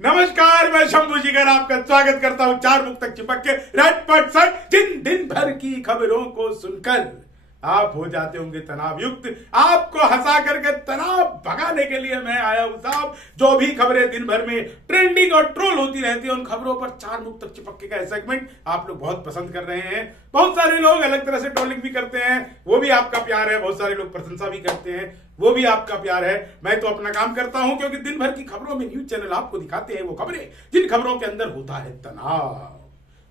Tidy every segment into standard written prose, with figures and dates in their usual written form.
नमस्कार, मैं शंभू जिगर आपका स्वागत करता हूं चार मुख तक चिपक के रटपट सट। जिन दिन भर की खबरों को सुनकर आप हो जाते होंगे तनाव युक्त, आपको हंसा करके तनाव भगाने के लिए मैं आया हूं साहब। जो भी खबरें दिन भर में ट्रेंडिंग और ट्रोल होती रहती है, उन खबरों पर चार मुख तक चिपक का सेगमेंट आप लोग बहुत पसंद कर रहे हैं। बहुत सारे लोग अलग तरह से ट्रोलिंग भी करते हैं, वो भी आपका प्यार है। बहुत सारे लोग प्रशंसा भी करते हैं, वो भी आपका प्यार है। मैं तो अपना काम करता हूं, क्योंकि दिन भर की खबरों में न्यूज चैनल आपको दिखाते हैं वो खबरें जिन खबरों के अंदर होता है तनाव।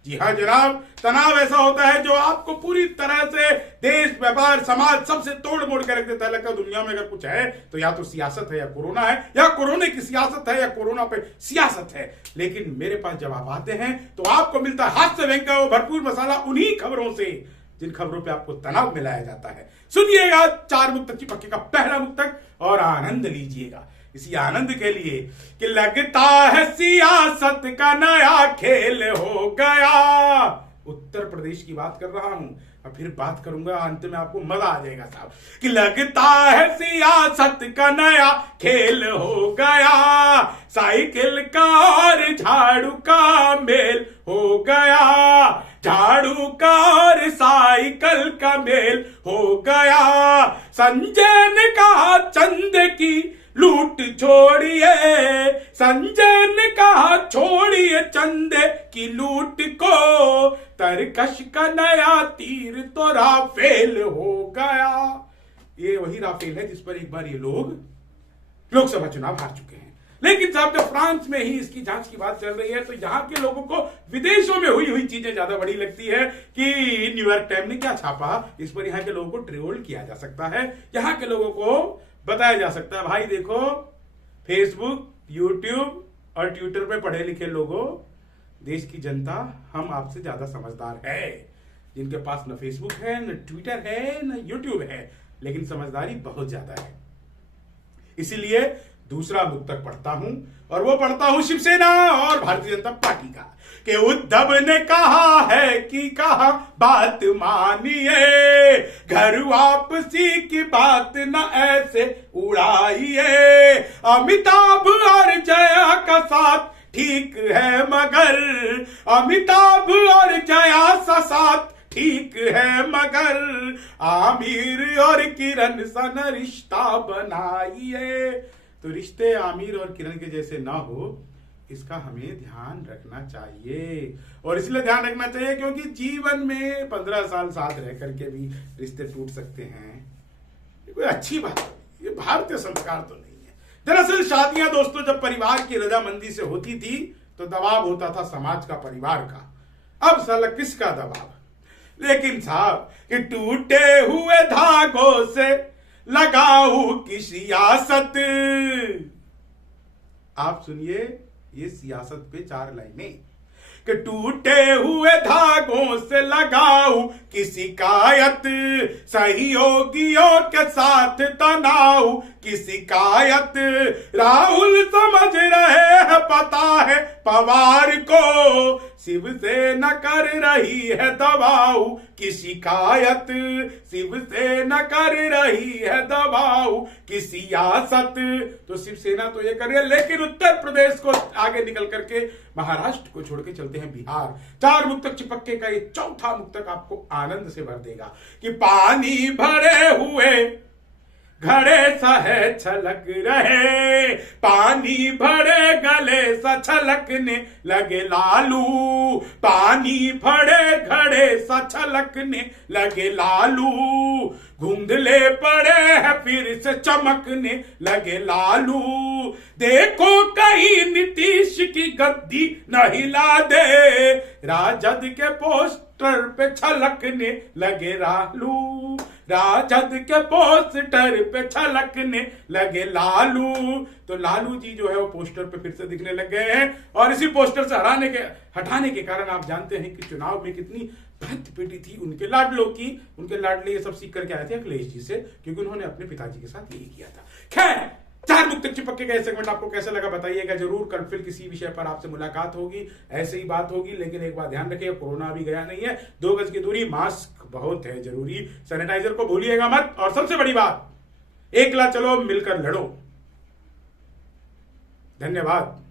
जी हाँ जनाब, तनाव ऐसा होता है जो आपको पूरी तरह से देश, व्यापार, समाज सबसे तोड़ मोड़ कर रख देता है। लगता है दुनिया में अगर कुछ है तो या तो सियासत है या कोरोना है, या कोरोना की सियासत है या कोरोना पे सियासत है। लेकिन मेरे पास जब आप आते हैं तो आपको मिलता है हास्य व्यंग का वो भरपूर मसाला उन्हीं खबरों से जिन खबरों पे आपको तनाव मिलाया जाता है। सुनिएगा चार मुख तक चिपके का पहला मुख तक और आनंद लीजिएगा इसी आनंद के लिए कि लगता है सियासत का नया खेल हो गया। उत्तर प्रदेश की बात कर रहा हूं और फिर बात करूंगा, अंत में आपको मजा आ जाएगा साहब। कि लगता है सियासत का नया खेल हो गया, साइकिल का और झाड़ू का मेल हो गया, झाड़ू का और साइकिल का मेल हो गया। संजय ने कहा चंद की लूट छोड़िए, संजय ने कहा छोड़िए चंदे की लूट को, तरकश का नया तीर तो राफेल हो गया। ये वही राफेल है जिस पर एक बार ये लोग लोकसभा चुनाव हार चुके हैं। लेकिन साहब जब फ्रांस में ही इसकी जांच की बात चल रही है तो यहां के लोगों को विदेशों में हुई चीजें ज्यादा बड़ी लगती है। कि न्यूयॉर्क टाइम ने क्या छापा, इस पर यहां के लोगों को ट्रोल किया जा सकता है, यहां के लोगों को बताया जा सकता है भाई देखो फेसबुक, यूट्यूब और ट्विटर पे पढ़े लिखे लोगों, देश की जनता हम आपसे ज्यादा समझदार है। जिनके पास न फेसबुक है, न ट्विटर है, न यूट्यूब है, लेकिन समझदारी बहुत ज्यादा है। इसीलिए दूसरा मुख तक पढ़ता हूं और वो पढ़ता हूं शिवसेना और भारतीय जनता पार्टी का कि उद्धव ने कहा है कि कहा बात मानिए, घर वापसी की बात न ऐसे उड़ाइए। अमिताभ और जया का साथ ठीक है मगर, अमिताभ और जया का साथ ठीक है मगर, आमिर और किरण सा न रिश्ता बनाइए। तो रिश्ते आमिर और किरण के जैसे ना हो, इसका हमें ध्यान रखना चाहिए। और इसलिए ध्यान रखना चाहिए क्योंकि जीवन में 15 साल साथ रह करके भी रिश्ते टूट सकते हैं। ये कोई अच्छी बात नहीं, ये भारतीय संस्कार तो नहीं है। दरअसल शादियां दोस्तों जब परिवार की रजामंदी से होती थी तो दबाव होता था समाज का, परिवार का। अब साला किसका दबाव? लेकिन साहब कि टूटे हुए धागों से लगाऊ की सियासत। आप सुनिए ये सियासत पे चार लाइनें कि टूटे हुए धागों से लगाऊ की शिकायत, सहयोगियों के साथ तनाव की शिकायत। राहुल समझ रहे हैं पता है पवार को, शिवसेना कर रही है दबाव की शिकायत, शिवसेना कर रही है दबाव की सियासत। तो शिवसेना तो ये कर रही है, लेकिन उत्तर प्रदेश को आगे निकल करके महाराष्ट्र को छोड़ के चलते हैं बिहार। चार मुख तक चिपके का ये चौथा मुख तक आपको आनंद से भर देगा कि पानी भरे हुए घड़े सा है छलक रहे, पानी भरे गले सा छलकने लगे लालू, पानी भरे घड़े सा छलकने लगे लालू, धुंधले पड़े हैं फिर से चमकने लगे लालू। देखो कहीं नीतीश की गद्दी न हिला दे, राजद के पोस्टर पे छलकने लगे लालू, राजद के पोस्टर पे छलकने लगे लालू। तो लालू जी जो है वो पोस्टर पे फिर से दिखने लग गए हैं और इसी पोस्टर से हटाने के कारण आप जानते हैं कि चुनाव में कितनी भत पिटी थी उनके लाडलों की। उनके लाडले ये सब सीख करके आए थे अखिलेश जी से, क्योंकि उन्होंने अपने पिताजी के साथ यही किया था। खैर चार मुख तक चिपके का सेगमेंट आपको कैसा लगा बताइएगा जरूर। कल फिर किसी विषय पर आपसे मुलाकात होगी, ऐसे ही बात होगी। लेकिन एक बात ध्यान रखिए, कोरोना अभी गया नहीं है, 2 गज की दूरी, मास्क बहुत है जरूरी, सैनिटाइजर को भूलिएगा मत। और सबसे बड़ी बात, एकला चलो मिलकर लड़ो। धन्यवाद।